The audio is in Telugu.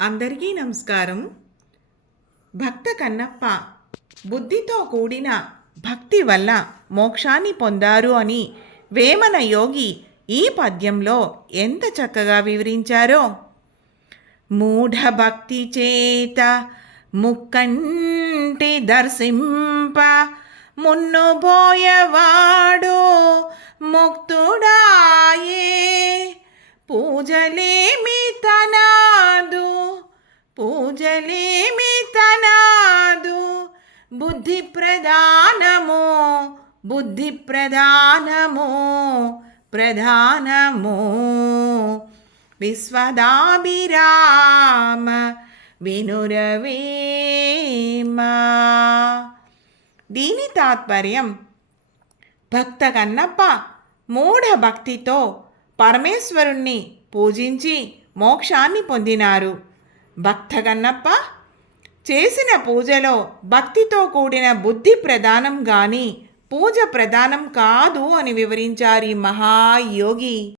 అందరికీ నమస్కారం. భక్త కన్నప్ప బుద్ధితో కూడిన భక్తి వల్ల మోక్షాన్ని పొందారు అని వేమన యోగి ఈ పద్యంలో ఎంత చక్కగా వివరించారో. మూఢ భక్తి చేత ముక్కంటి దర్శింప మున్నుబోయవాడు ముక్తుడాయే. పూజలేమి తనాదు బుద్ధి ప్రధానము బుద్ధి ప్రధానము. ప్రధానము విశ్వదాభిరామ వినురవేమ. దీని తాత్పర్యం భక్త కన్నప్ప మూఢ భక్తితో పరమేశ్వరుణ్ణి పూజించి మోక్షాన్ని పొందినారు. భక్త కన్నప్ప చేసిన పూజలో భక్తితో కూడిన బుద్ధి ప్రధానం గాని పూజ ప్రధానం కాదు అని వివరించారు ఈ మహాయోగి.